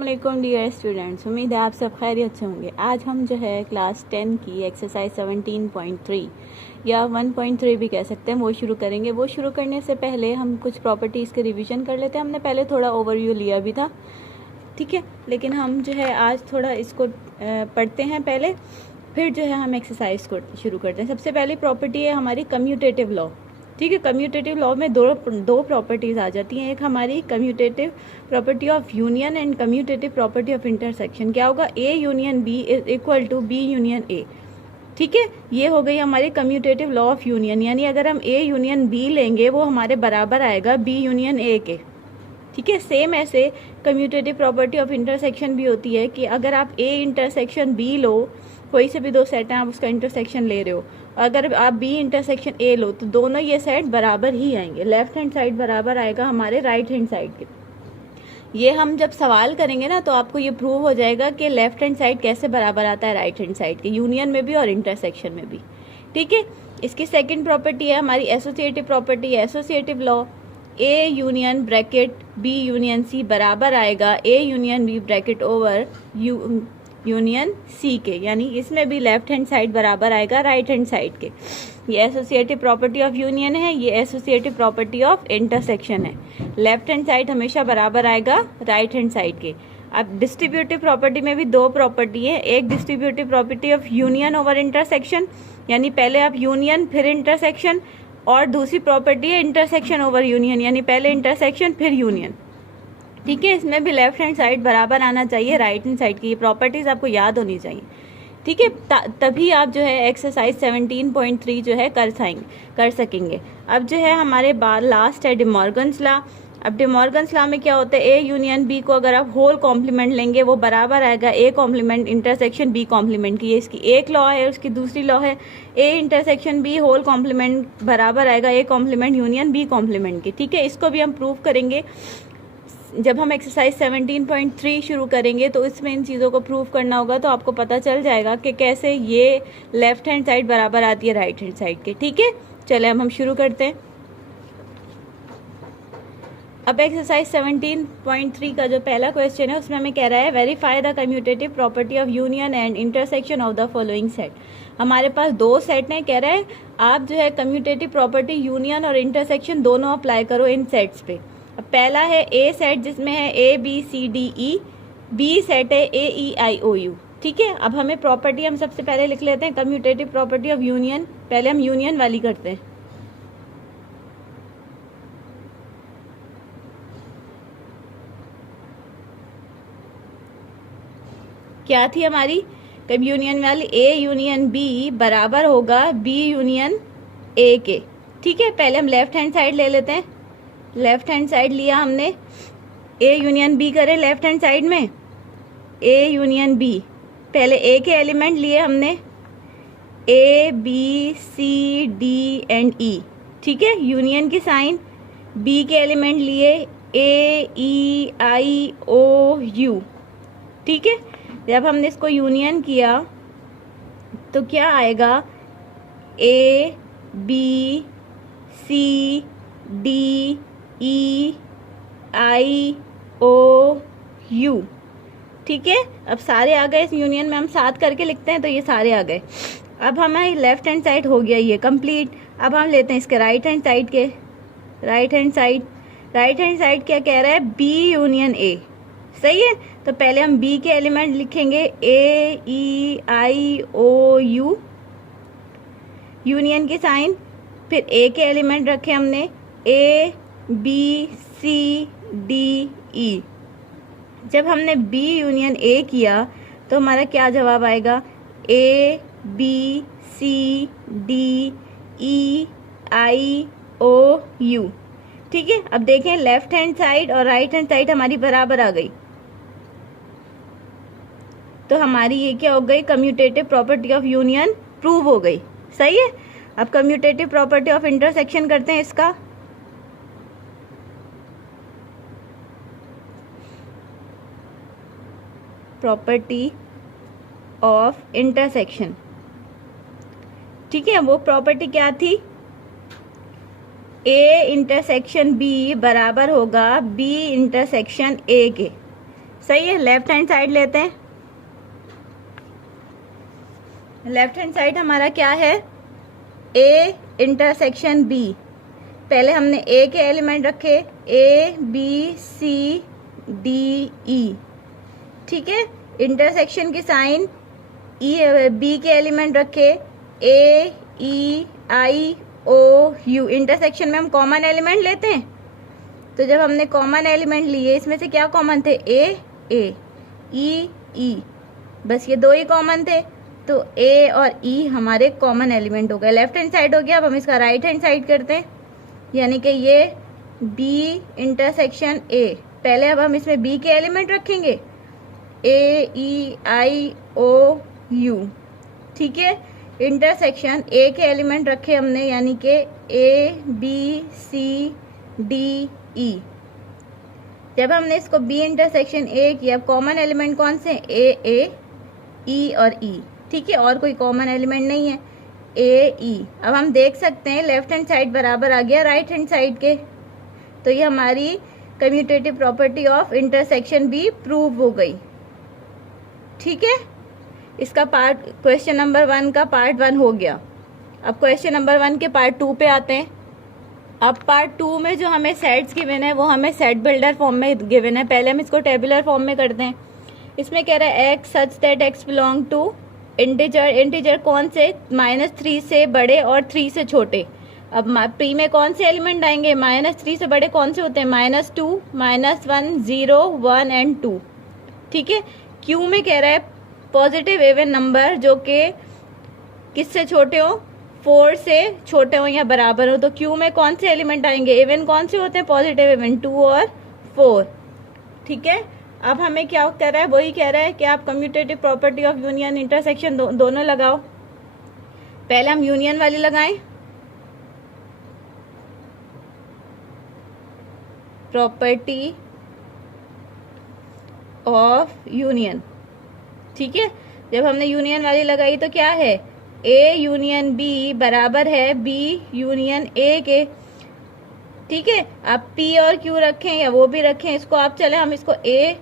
वालेकुम dear students, उम्मीद है आप सब खैरियत से होंगे। आज हम जो है क्लास 10 की एक्सरसाइज 17.3 या 1.3 भी कह सकते हैं वो शुरू करेंगे। वो शुरू करने से पहले हम कुछ प्रॉपर्टीज़ के रिवीजन कर लेते हैं। हमने पहले थोड़ा ओवरव्यू लिया भी था, ठीक है, लेकिन हम जो है आज थोड़ा इसको पढ़ते हैं पहले, फिर जो है हम एक्सरसाइज को शुरू करते हैं। सबसे पहली प्रॉपर्टी है हमारी कम्यूटेटिव लॉ, ठीक है। कम्यूटेटिव लॉ में दो प्रॉपर्टीज आ जाती हैं। एक हमारी commutative property of union and commutative property of intersection. क्या होगा? A union B is equal to B union A, ठीक है। ये हो गई हमारी कम्यूटेटिव लॉ ऑफ यूनियन, यानी अगर हम ए यूनियन बी लेंगे वो हमारे बराबर आएगा बी यूनियन ए के, ठीक है। सेम ऐसे कम्यूटेटिव प्रॉपर्टी ऑफ इंटरसेक्शन भी होती है कि अगर आप ए इंटरसेक्शन बी लो, कोई से भी दो सेट हैं, आप उसका इंटरसेक्शन ले रहे हो, अगर आप बी इंटरसेक्शन ए लो तो दोनों ये सेट बराबर ही आएंगे। लेफ्ट हैंड साइड बराबर आएगा हमारे राइट हैंड साइड के। ये हम जब सवाल करेंगे ना तो आपको ये प्रूव हो जाएगा कि लेफ्ट हैंड साइड कैसे बराबर आता है राइट हैंड साइड के, यूनियन में भी और इंटरसेक्शन में भी, ठीक है। इसकी सेकंड प्रॉपर्टी है हमारी एसोसिएटिव प्रॉपर्टी है, associative law. A union bracket B union C बराबर आएगा A union B bracket over union C के, यानी इसमें भी लेफ्ट हैंड साइड बराबर आएगा राइट हैंड साइड के। ये एसोसिएटिव प्रॉपर्टी ऑफ यूनियन है, ये एसोसिएटिव प्रॉपर्टी ऑफ इंटरसेक्शन है। लेफ्ट हैंड साइड हमेशा बराबर आएगा राइट हैंड साइड के। अब डिस्ट्रीब्यूटिव प्रॉपर्टी में भी दो प्रॉपर्टी है। एक distributive property of union over intersection, यानी पहले आप यूनियन फिर इंटरसेक्शन, और दूसरी प्रॉपर्टी है इंटरसेक्शन ओवर यूनियन, यानी पहले इंटरसेक्शन फिर यूनियन, ठीक है। इसमें भी लेफ्ट हैंड साइड बराबर आना चाहिए राइट हैंड साइड की। ये प्रॉपर्टीज आपको याद होनी चाहिए, ठीक है। तभी आप जो है एक्सरसाइज 17.3 जो है कर सकेंगे। अब जो है हमारे बाद लास्ट है डिमॉर्गन्स लॉ। अब डिमॉर्गन्स लॉ में क्या होता है? ए यूनियन बी को अगर आप होल कॉम्प्लीमेंट लेंगे वो बराबर आएगा A complement intersection B complement की। ये इसकी एक लॉ है, उसकी दूसरी लॉ है A intersection B whole complement बराबर आएगा A complement union B complement की, ठीक है। इसको भी हम प्रूव करेंगे जब हम एक्सरसाइज 17.3 शुरू करेंगे, तो इसमें इन चीज़ों को प्रूव करना होगा, तो आपको पता चल जाएगा कि कैसे ये लेफ्ट हैंड साइड बराबर आती है राइट हैंड साइड के, ठीक है। चले अब हम शुरू करते हैं। अब एक्सरसाइज 17.3 का जो पहला क्वेश्चन है उसमें हमें कह रहा है verify the commutative property of union and intersection of the following set. हमारे पास दो सेट हैं, कह रहा है आप जो है कम्यूटेटिव प्रॉपर्टी यूनियन और इंटरसेक्शन दोनों अप्लाई करो इन सेट्स पे। अब पहला है ए सेट जिसमें है A B C D E, B set है A E I O U, ठीक है। अब हमें प्रॉपर्टी हम सबसे पहले लिख लेते हैं कम्यूटेटिव प्रॉपर्टी ऑफ यूनियन। पहले हम यूनियन वाली करते हैं। क्या थी हमारी यूनियन वाली? ए यूनियन बी बराबर होगा बी यूनियन ए के, ठीक है। पहले हम लेफ्ट हैंड साइड ले लेते हैं। लेफ्ट हैंड साइड लिया हमने, ए यूनियन बी करे लेफ्ट हैंड साइड में, ए यूनियन बी। पहले ए के एलिमेंट लिए हमने A B C D and E, ठीक है। यूनियन की साइन, बी के एलिमेंट लिए ए ई आई ओ यू, ठीक है। जब हमने इसको यूनियन किया तो क्या आएगा? A B C D E I O U, ठीक है। अब सारे आ गए, इस यूनियन में हम साथ करके लिखते हैं तो ये सारे आ गए। अब हमारी लेफ्ट हैंड साइड हो गया ये कंप्लीट। अब हम लेते हैं इसके राइट हैंड साइड के। राइट हैंड साइड क्या कह रहा है? बी यूनियन ए, सही है। तो पहले हम बी के एलिमेंट लिखेंगे ए ई आई ओ यू, यूनियन की साइन, फिर ए के एलिमेंट रखे हमने ए बी सी डी ई। जब हमने बी यूनियन ए किया तो हमारा क्या जवाब आएगा? A B C D E I O U, ठीक है। अब देखें लेफ्ट हैंड साइड और राइट हैंड साइड हमारी बराबर आ गई, तो हमारी ये क्या हो गई? Commutative property of union prove हो गई, सही है। अब कम्यूटेटिव प्रॉपर्टी ऑफ इंटरसेक्शन करते हैं इसका। प्रॉपर्टी ऑफ इंटरसेक्शन, ठीक है। वो प्रॉपर्टी क्या थी? ए इंटरसेक्शन बी बराबर होगा बी इंटरसेक्शन ए के, सही है, लेफ्ट हैंड साइड लेते हैं। लेफ्ट हैंड साइड हमारा क्या है, ए इंटरसेक्शन बी। पहले हमने ए के एलिमेंट रखे, ए बी सी डी ई, ठीक है। इंटरसेक्शन की साइन ई, बी के एलिमेंट रखे ए ई आई ओ यू। इंटरसेक्शन में हम कॉमन एलिमेंट लेते हैं, तो जब हमने कॉमन एलिमेंट लिए इसमें से क्या कॉमन थे, ए ई ई, बस ये दो ही कॉमन थे, तो ए और ई हमारे कॉमन एलिमेंट हो गए। लेफ्ट हैंड साइड हो गया। अब हम इसका राइट हैंड साइड करते हैं, यानी कि ये बी इंटरसेक्शन ए। पहले अब हम इसमें बी के एलिमेंट रखेंगे, ए ई आई ओ यू, ठीक है। इंटरसेक्शन ए के एलिमेंट रखे हमने, यानी कि ए बी सी डी ई। जब हमने इसको बी इंटरसेक्शन ए किया, कॉमन एलिमेंट कौन से, ए ई और ई, ठीक है, और कोई कॉमन एलिमेंट नहीं है, ए ई। अब हम देख सकते हैं लेफ्ट हैंड साइड बराबर आ गया राइट हैंड साइड के, तो ये हमारी कम्यूटेटिव प्रॉपर्टी ऑफ इंटरसेक्शन भी प्रूव हो गई, ठीक है। इसका पार्ट क्वेश्चन नंबर 1 का पार्ट 1 हो गया। अब क्वेश्चन नंबर 1 के पार्ट 2 पे आते हैं। अब पार्ट 2 में जो हमें सेट्स गिवन है वो हमें सेट बिल्डर फॉर्म में गिवन है। पहले हम इसको टेबुलर फॉर्म में करते हैं। इसमें कह रहा है X such that X belong to integer. Integer कौन से, -3 से बड़े और 3 से छोटे। अब पी में कौन से एलिमेंट आएंगे, -3 से बड़े कौन से होते हैं, -2, -1, 0, 1 एंड 2, ठीक है। क्यू में कह रहा है पॉजिटिव इवन नंबर जो कि किससे छोटे हो, 4 से छोटे हो या बराबर हो। तो क्यू में कौन से एलिमेंट आएंगे, इवन कौन से होते हैं, पॉजिटिव इवन 2 और 4, ठीक है। अब हमें क्या कह रहा है, वही कह रहा है कि आप commutative property of union intersection दोनों लगाओ। पहले हम यूनियन वाली लगाएं, प्रॉपर्टी ऑफ यूनियन, ठीक है। जब हमने यूनियन वाली लगाई तो क्या है, ए यूनियन बी बराबर है बी यूनियन ए के, ठीक है। आप पी और क्यू रखें या वो भी रखें, इसको आप चले हम इसको ए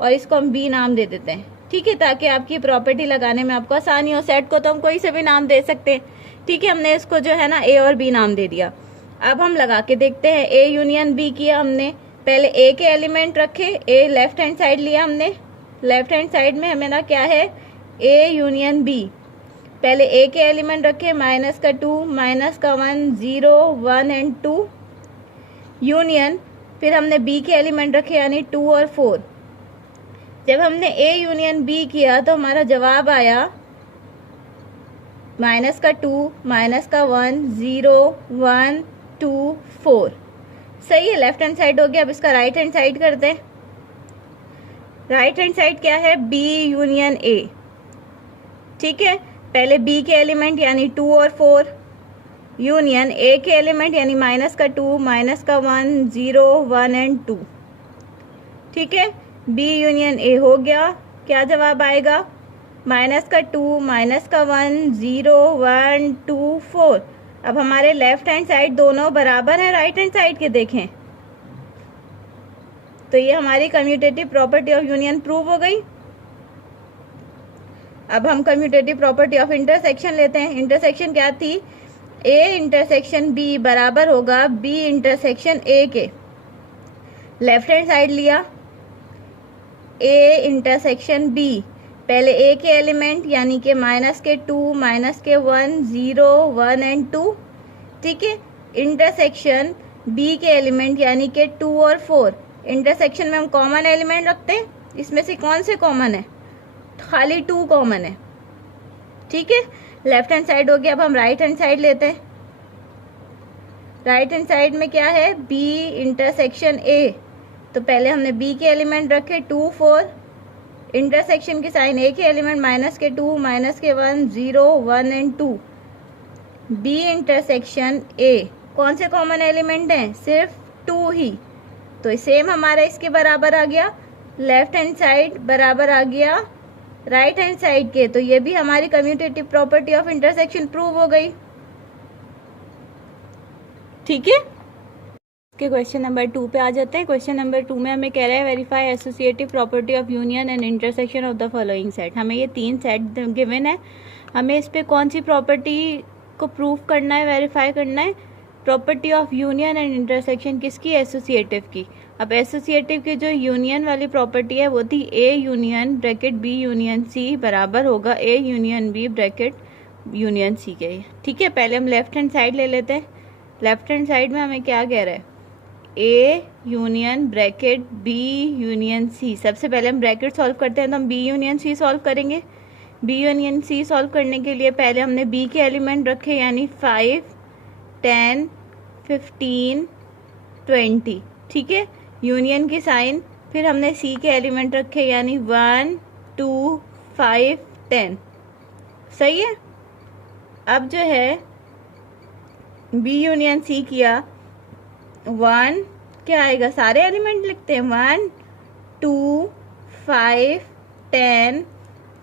और इसको हम बी नाम दे देते हैं, ठीक है, ताकि आपकी प्रॉपर्टी लगाने में आपको आसानी हो। सेट को तो हम कोई से भी नाम दे सकते हैं, ठीक है। हमने इसको जो है ना ए और बी नाम दे दिया। अब हम लगा के देखते हैं। ए यूनियन बी किया हमने, पहले ए के एलिमेंट रखे, ए लेफ्ट हैंड साइड लिया हमने, लेफ्ट हैंड साइड में हमें ना क्या है, ए यूनियन बी। पहले ए के एलिमेंट रखे, -2, -1, 0, 1 एंड 2 यूनियन। फिर हमने बी के एलिमेंट रखे यानी 2 और 4। जब हमने ए यूनियन बी किया तो हमारा जवाब आया -2, -1, 0, 1, 2, 4। सही है, लेफ्ट हैंड साइड हो गया। अब इसका राइट हैंड साइड करते हैं। राइट हैंड साइड क्या है, बी यूनियन ए, ठीक है। पहले बी के एलिमेंट यानी 2 और 4 यूनियन ए के एलिमेंट यानी -2, -1, 0, 1 एंड 2, ठीक है। बी यूनियन ए हो गया, क्या जवाब आएगा, -2, -1, 0, 1, 2, 4। अब हमारे लेफ्ट हैंड साइड दोनों बराबर है राइट हैंड साइड के, देखें तो ये हमारी commutative property of union prove हो गई। अब हम कम्यूटेटिव प्रॉपर्टी ऑफ इंटरसेक्शन लेते हैं। इंटरसेक्शन क्या थी, ए इंटरसेक्शन बी बराबर होगा बी इंटरसेक्शन ए के। लेफ्ट हैंड साइड लिया, ए इंटरसेक्शन बी, पहले ए के एलिमेंट यानी कि -2, -1, 0, 1 एंड 2, ठीक है। इंटरसेक्शन बी के एलिमेंट यानी कि 2 और 4। इंटरसेक्शन में हम कॉमन एलिमेंट रखते हैं, इसमें से कौन से कॉमन है, खाली 2 कॉमन है, ठीक है। लेफ्ट हैंड साइड हो गया। अब हम राइट हैंड साइड लेते हैं। राइट हैंड साइड में क्या है, बी इंटरसेक्शन ए, तो पहले हमने बी के एलिमेंट रखे 2, 4। इंटरसेक्शन की साइन ए के element -2, -1, 0, 1 and 2। B intersection A, कौन से कॉमन एलिमेंट हैं, सिर्फ 2 ही, तो सेम हमारा इसके बराबर आ गया। लेफ्ट हैंड साइड बराबर आ गया राइट हैंड साइड के, तो ये भी हमारी commutative property of intersection prove हो गई, ठीक है। के क्वेश्चन नंबर 2 पे आ जाते हैं। क्वेश्चन नंबर 2 में हमें कह रहा है verify associative property of union and intersection of the following set. हमें ये 3 सेट गिवन है, हमें इस पे कौन सी प्रॉपर्टी को प्रूव करना है, वेरीफाई करना है? Property of union and intersection किसकी? एसोसिएटिव की। अब एसोसिएटिव की जो यूनियन वाली प्रॉपर्टी है वो थी A union bracket B union C बराबर होगा A union B bracket union C के। ठीक है, पहले हम लेफ्ट हैंड साइड ले लेते हैं। लेफ्ट हैंड साइड में हमें क्या कह रहा है? A union bracket B union C. सबसे पहले हम ब्रैकेट सॉल्व करते हैं, तो हम बी यूनियन सी सॉल्व करेंगे। बी यूनियन सी सॉल्व करने के लिए पहले हमने बी के एलिमेंट रखे, यानी 5, 10, 15, 20। ठीक है, यूनियन की साइन। फिर हमने सी के एलिमेंट रखे, यानी 1, 2, 5, 10। सही है। अब जो है बी यूनियन सी किया, 1 क्या आएगा? सारे एलिमेंट लिखते हैं, 1, 2, 5, 10,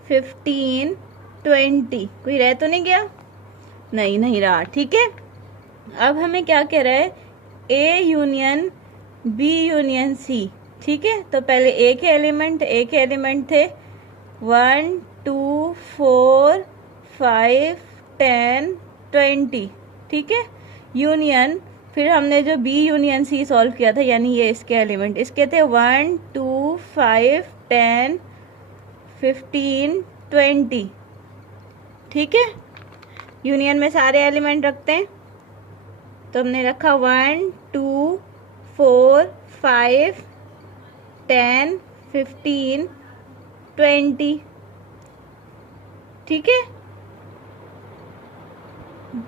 15, 20। कोई रह तो नहीं गया? नहीं रहा। ठीक है, अब हमें क्या कह रहा है? A union B union C. ठीक है, तो पहले ए के एलिमेंट थे 1, 2, 4, 5, 10, 20। ठीक है, यूनियन। फिर हमने जो बी यूनियन सी सॉल्व किया था, यानी ये इसके एलिमेंट, इसके थे 1, 2, 5, 10, 15, 20। ठीक है, यूनियन में सारे एलिमेंट रखते हैं, तो हमने रखा 1, 2, 4, 5, 10, 15, 20। ठीक है,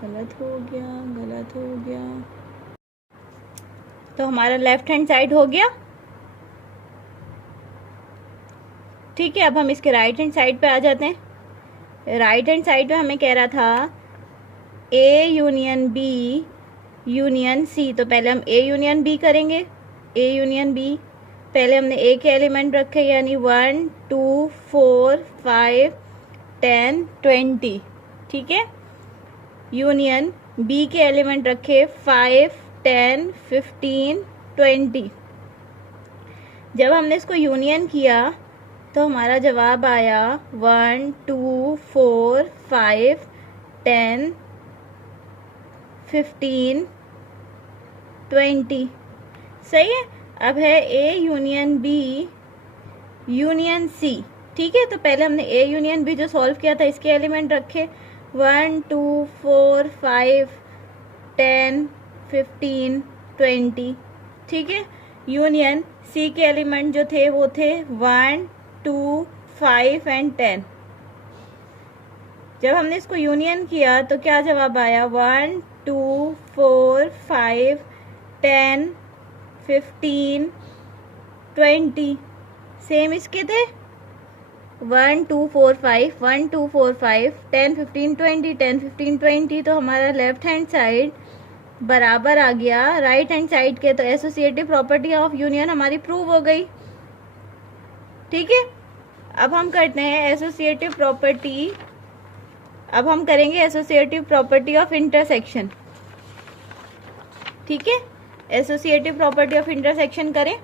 गलत हो गया। तो हमारा लेफ्ट हैंड साइड हो गया। ठीक है, अब हम इसके राइट हैंड साइड पे आ जाते हैं। राइट हैंड साइड पे हमें कह रहा था A union B union C. तो पहले हम ए यूनियन बी करेंगे। ए यूनियन बी, पहले हमने ए के एलिमेंट रखे, यानी 1, 2, 4, 5, 10, 20। ठीक है, यूनियन बी के एलिमेंट रखे 5, 10, 15, 20। जब हमने इसको यूनियन किया तो हमारा जवाब आया 1, 2, 4, 5, 10, 15, 20। सही है। अब है A union B union C. ठीक है, तो पहले हमने ए यूनियन बी जो सॉल्व किया था, इसके एलिमेंट रखे 1, 2, 4, 5, 10, 15, 20। ठीक है, यूनियन सी के एलिमेंट जो थे वो थे 1, 2, 5 एंड 10। जब हमने इसको यूनियन किया तो क्या जवाब आया? 1, 2, 4, 5, 10, 15, 20। सेम इसके थे 1, 2, 4, 5, 1, 2, 4, 5, 10, 15, 20, 10, 15, 20। तो हमारा लेफ्ट हैंड साइड बराबर आ गया राइट हैंड साइड के। तो एसोसिएटिव प्रॉपर्टी ऑफ यूनियन हमारी प्रूव हो गई। ठीक है, अब हम करते हैं एसोसिएटिव प्रॉपर्टी। अब हम करेंगे एसोसिएटिव प्रॉपर्टी ऑफ इंटरसेक्शन। ठीक है, एसोसिएटिव प्रॉपर्टी ऑफ इंटरसेक्शन करें।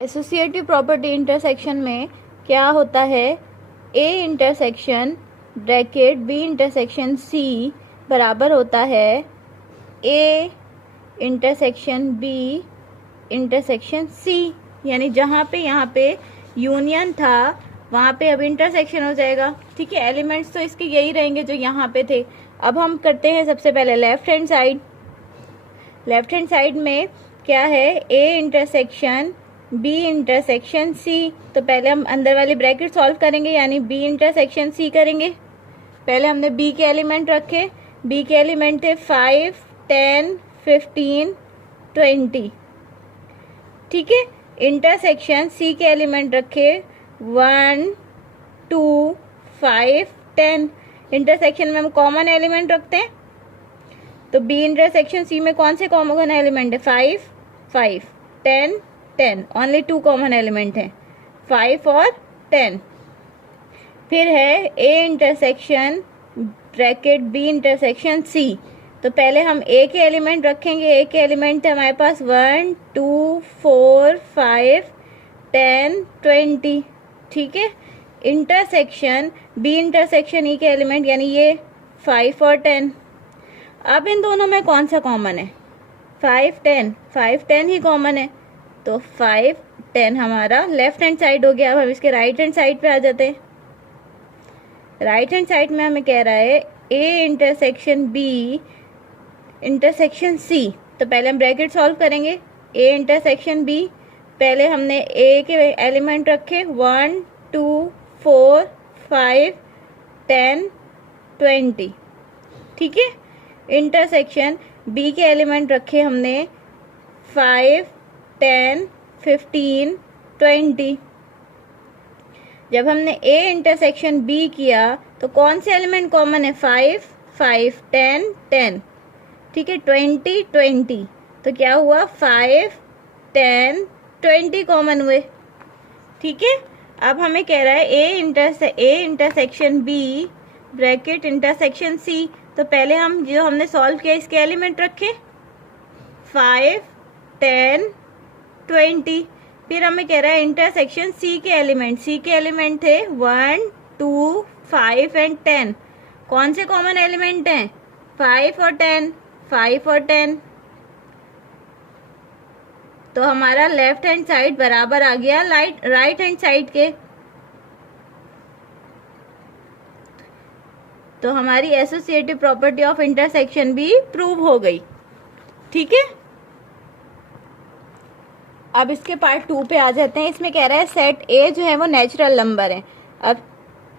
एसोसिएटिव प्रॉपर्टी इंटरसेक्शन में क्या होता है? A intersection bracket B intersection C बराबर होता है A intersection B intersection C. यानी जहाँ पे यहाँ पे यूनियन था वहाँ पे अब इंटरसेक्शन हो जाएगा। ठीक है, एलिमेंट्स तो इसके यही रहेंगे जो यहाँ पे थे। अब हम करते हैं सबसे पहले left hand side. Left hand side में क्या है? A intersection B intersection C. तो पहले हम अंदर वाली ब्रैकेट सॉल्व करेंगे, यानी बी इंटरसेक्शन सी करेंगे। पहले हमने बी के एलिमेंट रखे, बी के एलिमेंट थे 5, 10, 15, 20। ठीक है, इंटरसेक्शन सी के एलिमेंट रखे 1, 2, 5, 10। इंटरसेक्शन में हम कॉमन एलिमेंट रखते हैं, तो बी इंटरसेक्शन सी में कौन से कॉमन एलिमेंट है? 5, 5, 10, 10। ओनली 2 कॉमन एलिमेंट हैं, 5 और 10। फिर है A intersection bracket B intersection C. तो पहले हम ए के एलिमेंट रखेंगे। ए के एलिमेंट थे हमारे पास 1 2 4 5 10 20, ठीक है। इंटरसेक्शन बी इंटरसेक्शन ई के एलिमेंट यानी ये 5 और 10। अब इन दोनों में कौन सा कॉमन है? 5 10 ही कॉमन है, तो 5 10 हमारा लेफ्ट हैंड साइड हो गया। अब हम इसके राइट हैंड साइड पे आ जाते हैं। राइट हैंड साइड में हमें कह रहा है A intersection B intersection C. तो पहले हम ब्रैकेट सॉल्व करेंगे। ए इंटरसेक्शन बी, पहले हमने ए के एलिमेंट रखे 1 2 4 5 10 20, ठीक है। इंटरसेक्शन बी के एलिमेंट रखे हमने 5 10 15 20। जब हमने ए इंटरसेक्शन बी किया तो कौन से एलिमेंट कॉमन है? 5 5 10 10, ठीक है। 20 20, तो क्या हुआ? 5 10 20 कॉमन हुए, ठीक है। अब हमें कह रहा है A intersection B bracket intersection C. तो पहले हम जो हमने सॉल्व किया इसके एलिमेंट रखे 5 10 20। फिर हमें कह रहा है इंटरसेक्शन सी के एलिमेंट थे 1 2 5 एंड 10। कौन से कॉमन एलिमेंट हैं? 5 और 10। तो हमारा लेफ्ट हैंड साइड बराबर आ गया राइट हैंड साइड के। तो हमारी एसोसिएटिव प्रॉपर्टी ऑफ इंटरसेक्शन भी प्रूव हो गई, ठीक है। अब इसके पार्ट 2 पे आ जाते हैं। इसमें कह रहा है सेट ए जो है वो नेचुरल नंबर है। अब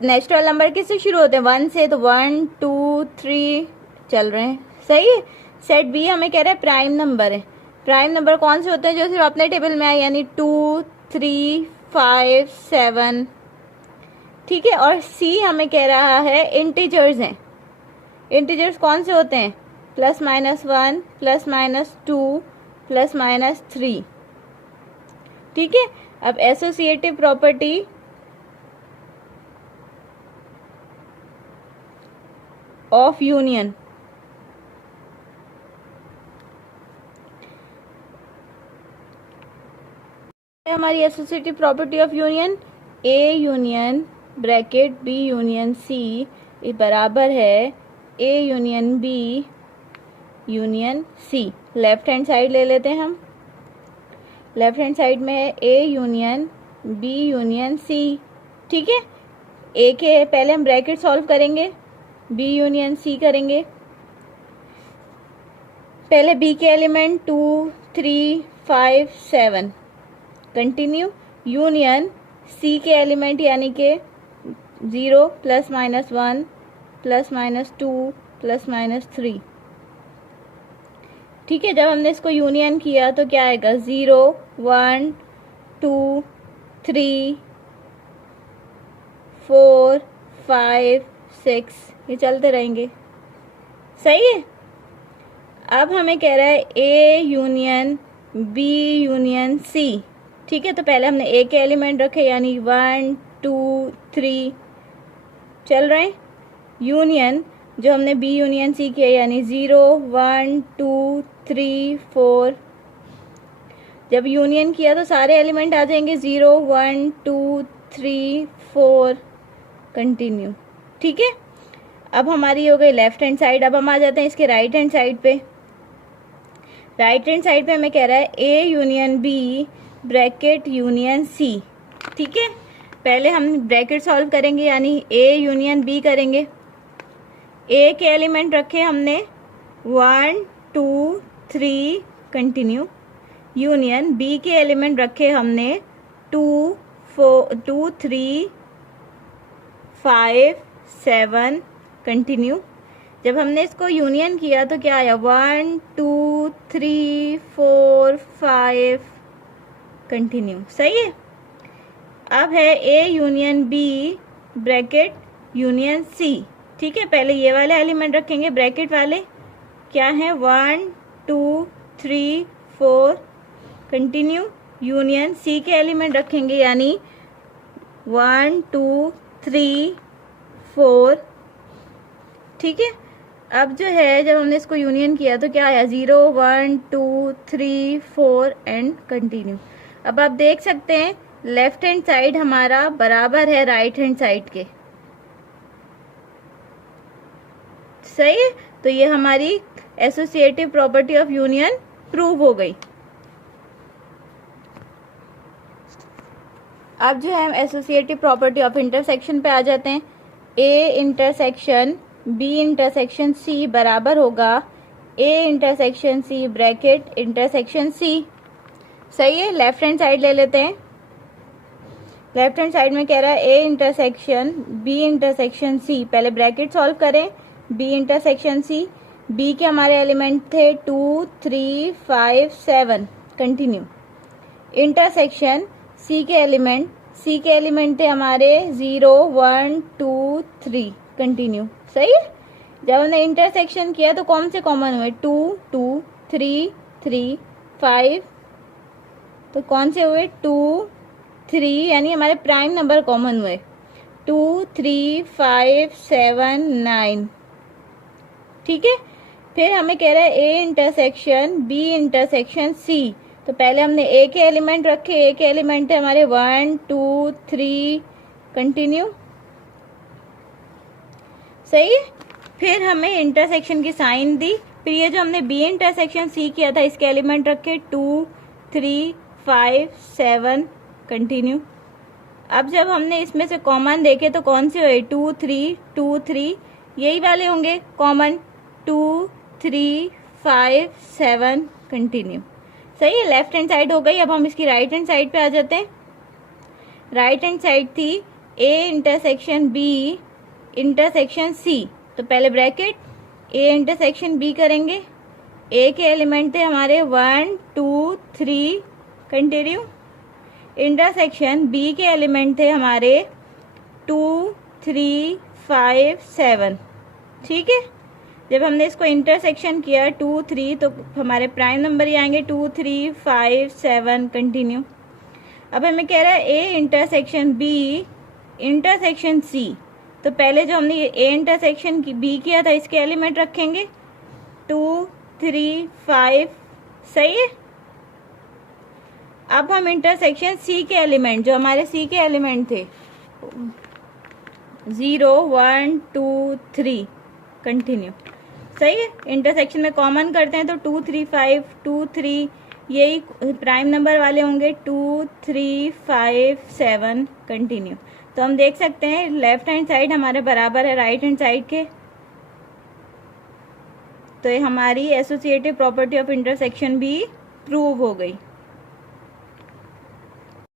नेचुरल नंबर किससे शुरू होते हैं? 1 से, तो 1 2 3 चल रहे हैं, सही है। सेट बी हमें कह रहा है प्राइम नंबर है। प्राइम नंबर कौन से होते हैं? जो सिर्फ अपने टेबल में आए, यानी 2 3 5 7, ठीक है। और सी हमें कह रहा है इंटीजर्स हैं। इंटीजर्स कौन से होते हैं? +-1 +-2 +-3, ठीक है। अब एसोसिएटिव प्रॉपर्टी ऑफ यूनियन, हमारी associative property of union A union bracket B union C बराबर है A union B union C. Left hand side ले लेते हैं हम। लेफ्ट हैंड साइड में है A union B union C, ठीक है। ए के पहले हम ब्रैकेट सॉल्व करेंगे, बी यूनियन सी करेंगे। पहले बी के एलिमेंट 2 3 5 7, कंटिन्यू। यूनियन सी के एलिमेंट यानी के 0 +-1 +-2 +-3, ठीक है। जब हमने इसको यूनियन किया तो क्या आएगा? 0 1 2 3 4 5 6, ये चलते रहेंगे, सही है। अब हमें कह रहा है A union B union C, ठीक है। तो पहले हमने ए के एलिमेंट रखे यानी 1 2 3 चल रहे हैं। यूनियन जो हमने बी यूनियन सी किया यानी 0 1 2 3 4। जब यूनियन किया तो सारे एलिमेंट आ जाएंगे 0 1 2 3 4, कंटिन्यू, ठीक है। अब हमारी हो गई लेफ्ट हैंड साइड। अब हम आ जाते हैं इसके राइट हैंड साइड पे। राइट हैंड साइड पे हमें कह रहा है A union B bracket union C, ठीक है। पहले हम ब्रैकेट सॉल्व करेंगे यानी ए यूनियन बी करेंगे। ए के एलिमेंट रखे हमने 1 2 3, कंटिन्यू। यूनियन बी के एलिमेंट रखे हमने 2 3 5 7, कंटिन्यू। जब हमने इसको यूनियन किया तो क्या आया? 1 2 3 4 5, कंटिन्यू, सही है। अब है A union B bracket union C, ठीक है। पहले ये वाले एलिमेंट रखेंगे ब्रैकेट वाले, क्या है? 1 2 3 4, कंटिन्यू। यूनियन सी के एलिमेंट रखेंगे यानी 1 2 3 4, ठीक है। अब जो है जब हमने इसको यूनियन किया तो क्या आया, 0 1 2 3 4 एंड कंटिन्यू। अब आप देख सकते हैं लेफ्ट हैंड साइड हमारा बराबर है राइट हैंड साइड के, सही है। तो ये हमारी associative property of union prove हो गई। अब जो है हम एसोसिएटिव प्रॉपर्टी ऑफ इंटरसेक्शन पे आ जाते हैं। A intersection B intersection C बराबर होगा A intersection C bracket intersection C, सही है। लेफ्ट हैंड साइड ले लेते हैं। लेफ्ट हैंड साइड में कह रहा है A intersection B intersection C, पहले ब्रैकेट सॉल्व करें, बी इंटरसेक्शन सी, बी के हमारे एलिमेंट थे 2 3 5 7, कंटिन्यू। इंटरसेक्शन सी के एलिमेंट थे हमारे 0 1 2 3, कंटिन्यू, सही है। जब हमने इंटरसेक्शन किया तो कौन से कॉमन हुए, 2 2 3 3 5, तो कौन से हुए 2 3, यानी हमारे प्राइम नंबर कॉमन हुए 2 3 5 7 9, ठीक है। फिर हमें कह रहा है A intersection B intersection C, तो पहले हमने ए के एलिमेंट रखे, ए के एलिमेंट है हमारे 1 2 3, कंटिन्यू, सही है। फिर हमें इंटरसेक्शन की साइन दी, फिर ये जो हमने बी इंटरसेक्शन सी किया था इसके एलिमेंट रखे 2 3 5 7, कंटिन्यू। अब जब हमने इसमें से कॉमन देखे तो कौन से हुए 2 3 2 3, यही वाले होंगे कॉमन 2 3 5 7, कंटिन्यू, सही है। लेफ्ट हैंड साइड हो गई। अब हम इसकी राइट हैंड साइड पे आ जाते हैं। राइट हैंड साइड थी A intersection B intersection C, तो पहले ब्रैकेट ए इंटरसेक्शन बी करेंगे, ए के एलिमेंट थे हमारे 1 2 3, कंटिन्यू। इंटरसेक्शन बी के एलिमेंट थे हमारे 2 3 5 7, ठीक है। जब हमने इसको इंटरसेक्शन किया 2 3, तो हमारे प्राइम नंबर ही आएंगे 2 3 5 7, कंटिन्यू। अब हमें कह रहा है A intersection B intersection C, तो पहले जो हमने ए इंटरसेक्शन बी किया था इसके एलिमेंट रखेंगे 2 3 5, सही है। अब हम इंटरसेक्शन सी के एलिमेंट, जो हमारे सी के एलिमेंट थे 0 1 2 3, कंटिन्यू, सही है। इंटरसेक्शन में कॉमन करते हैं तो 2 3 5 2 3, यही प्राइम नंबर वाले होंगे 2 3 5 7, कंटिन्यू। तो हम देख सकते हैं लेफ्ट हैंड साइड हमारे बराबर है राइट हैंड साइड के, तो ये हमारी एसोसिएटिव प्रॉपर्टी ऑफ इंटरसेक्शन भी प्रूव हो गई।